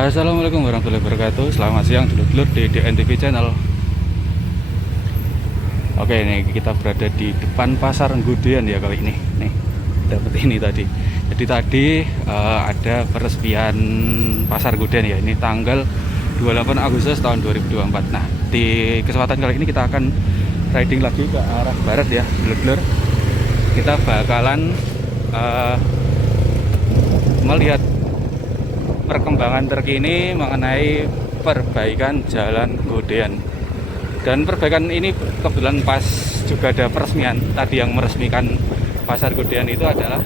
Assalamualaikum warahmatullahi wabarakatuh. Selamat siang dulur-dulur di DNTV Channel. Oke, ini kita berada di depan Pasar Nggodean ya kali ini. Nih, dapat ini tadi. Jadi tadi ada peresmian Pasar Nggodean ya. Ini tanggal 28 Agustus tahun 2024. Nah, di kesempatan kali ini kita akan riding lagi ke arah barat ya, dulur-dulur. Kita bakalan melihat perkembangan terkini mengenai perbaikan Jalan Nggodean. Dan perbaikan ini kebetulan pas juga ada peresmian. Tadi yang meresmikan Pasar Nggodean itu adalah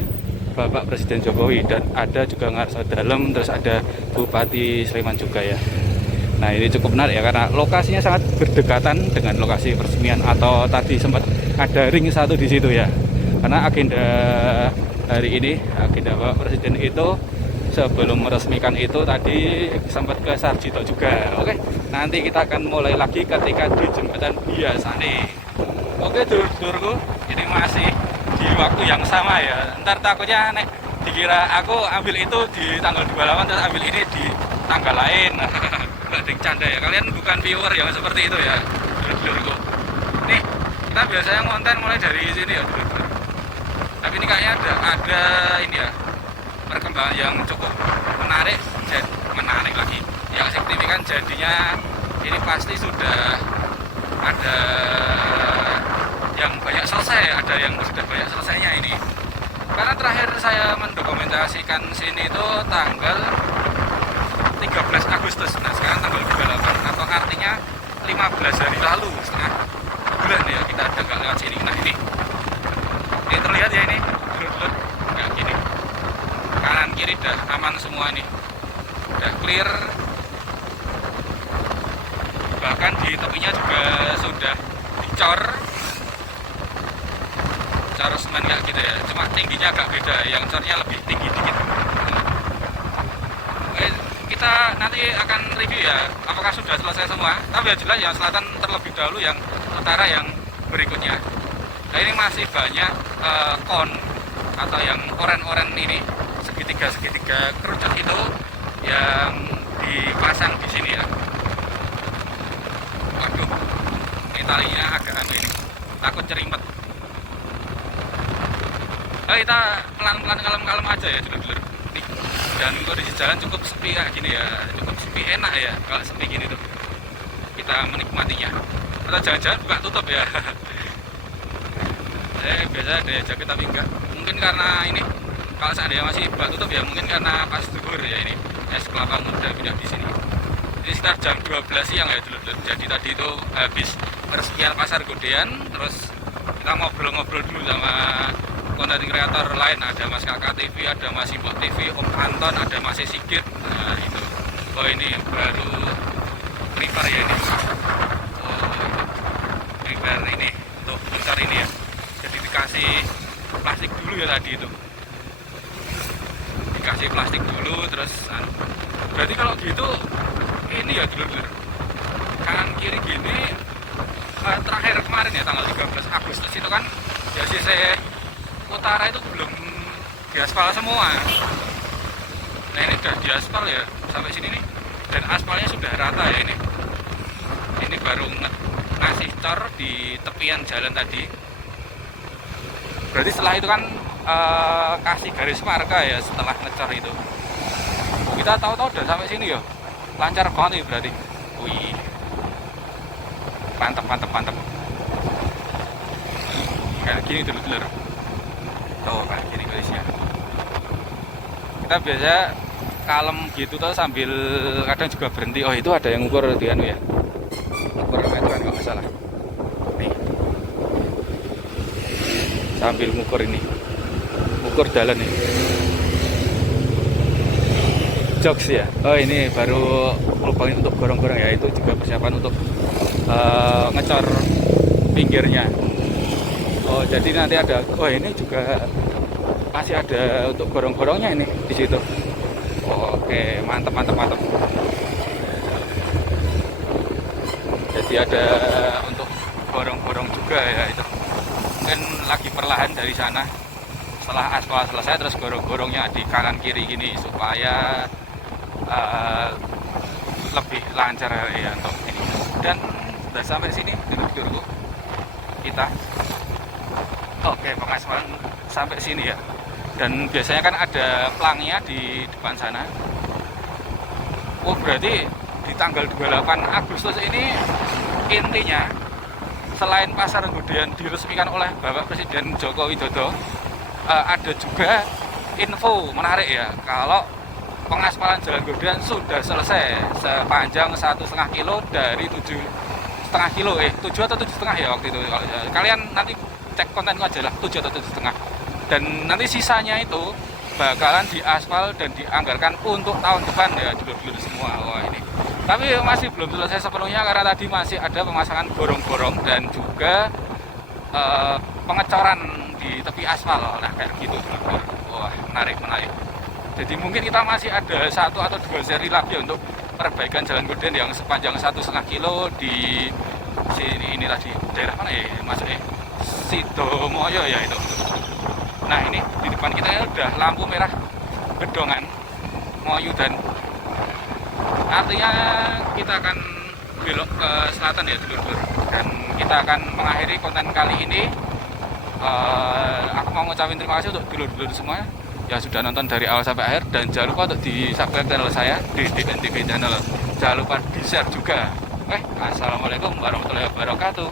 Bapak Presiden Jokowi, dan ada juga Ngarso Dalem, terus ada Bupati Sleman juga ya. Nah, ini cukup menarik ya karena lokasinya sangat berdekatan dengan lokasi peresmian, atau tadi sempat ada ring satu di situ ya. Karena agenda hari ini, agenda Bapak Presiden itu sebelum meresmikan itu tadi sempat ke Sarjito juga. Oke, nanti kita akan mulai lagi ketika di jembatan Biasane. Oke dulur-dulurku, ini masih di waktu yang sama ya. Ntar takutnya nek dikira aku ambil itu di tanggal 28 terus ambil ini di tanggal lain. Nggak canda ya, kalian bukan viewer yang seperti itu ya dulur-dulurku. Nih, kita biasanya konten mulai dari sini ya dulur-dulur. Tapi ini kayaknya ada ini ya, perkembangan yang cukup menarik lagi, yang signifikan. Jadinya ini pasti sudah ada yang banyak selesai, ada yang sudah banyak selesainya ini. Karena terakhir saya mendokumentasikan sini itu tanggal 13 Agustus. Nah, sekarang tanggal 28, atau artinya 15 hari lalu, setengah bulan ya kita ada nggak lewat sini. Nah, ini terlihat ya, ini kayak gini, kanan kiri udah aman semua, nih udah clear, bahkan di tepinya juga sudah dicor semen kayak gitu ya, cuma tingginya agak beda, yang cornya lebih tinggi dikit. Oke, kita nanti akan review ya apakah sudah selesai semua, tapi ya jelas yang selatan terlebih dahulu, yang utara yang berikutnya. Nah, ini masih banyak kon atau yang oren-oren ini, segitiga kerucut itu yang dipasang di sini ya. Waduh, ini talinya agak aneh ini, takut cerimpet. Nah, kita pelan-pelan kalem-kalem aja ya dulur-dulur. Nih, dan kondisi jalan cukup sepi kayak gini ya, cukup sepi, enak ya kalau sepi gini tuh kita menikmatinya. Atau jangan-jangan buka tutup ya. Biasa ada jaket tapi enggak, mungkin karena ini kalau seandainya masih buka tutup ya mungkin karena pas zuhur ya, ini es kelapa muda pindah di sini. Ini sekitar jam 12 siang ya dulur-dulur. Jadi tadi itu habis peresmian Pasar Nggodean, terus kita ngobrol-ngobrol dulu sama konten kreator lain, ada Mas Kakak TV, ada Mas Simbok TV, Om Anton, ada Mas Sigit. Nah itu, oh ini baru prepare ya ini, prepare ini untuk besar ini ya. Jadi dikasih plastik dulu ya tadi itu, dikasih plastik dulu, terus berarti kalau gitu ini ya dulur-dulur, kanan kiri gini. Terakhir kemarin ya tanggal 13 Agustus itu kan ya sisi utara itu belum diaspal semua. Nah, ini udah diaspal ya sampai sini nih, dan aspalnya sudah rata ya ini. Ini baru ngasih cor di tepian jalan tadi. Berarti setelah itu kan kasih garis marka ya setelah ngecor itu. Kita tahu-tahu udah sampai sini ya, lancar banget nih berarti. Wih, mantap. Kayak gini dulur-dulur. Oh, kayak gini kondisinya. Kita biasa kalem gitu tuh sambil kadang juga berhenti. Oh, itu ada yang ngukur di anu ya, ngukur meteran kalau nggak salah. Nih, sambil ngukur ini, ngukur jalan nih. Jokes ya. Oh, ini baru lubangin untuk gorong-gorong ya. Itu juga persiapan untuk ngecor pinggirnya. Oh, jadi nanti ada. Oh, ini juga masih ada untuk gorong-gorongnya ini di situ. Oh, oke, mantap. Jadi ada untuk gorong-gorong juga ya itu. Mungkin lagi perlahan dari sana. Setelah aspal selesai terus gorong-gorongnya di kanan kiri gini supaya lebih lancar ya untuk ini. Dan sudah sampai sini dulur-dulurku kita. Oke, pengaspalan sampai sini ya. Dan biasanya kan ada pelangnya di depan sana. Oh, berarti di tanggal 28 Agustus ini intinya selain Pasar Nggodean diresmikan oleh Bapak Presiden Joko Widodo, ada juga info menarik ya, kalau pengaspalan Jalan Nggodean sudah selesai sepanjang 1,5 kilo dari 7,5 kilo 7 atau 7,5 ya waktu itu. Kalau kalian nanti cek kontenku aja lah, 7 atau 7,5. Dan nanti sisanya itu bakalan diaspal dan dianggarkan untuk tahun depan ya dulur-dulur semua. Wah, ini tapi masih belum selesai sepenuhnya karena tadi masih ada pemasangan gorong-gorong dan juga pengecoran di tepi aspal. Nah, kayak gitu dulur-dulur. Wah, menarik. Jadi mungkin kita masih ada 1 atau 2 seri lagi untuk perbaikan Jalan Nggodean yang sepanjang 1,5 kilo di sini, ini tadi daerah mana ya masuknya, Sidomoyo ya itu. Nah, ini di depan kita ya udah lampu merah gedongan Moyu, dan artinya kita akan belok ke selatan ya dulur-dulur. Dan kita akan mengakhiri konten kali ini. Aku mau ngucapin terima kasih untuk dulur-dulur semua yang sudah nonton dari awal sampai akhir, dan jangan lupa untuk di subscribe channel saya di DNTV channel. Jangan lupa di share juga. Assalamualaikum warahmatullahi wabarakatuh.